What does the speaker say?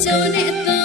doing it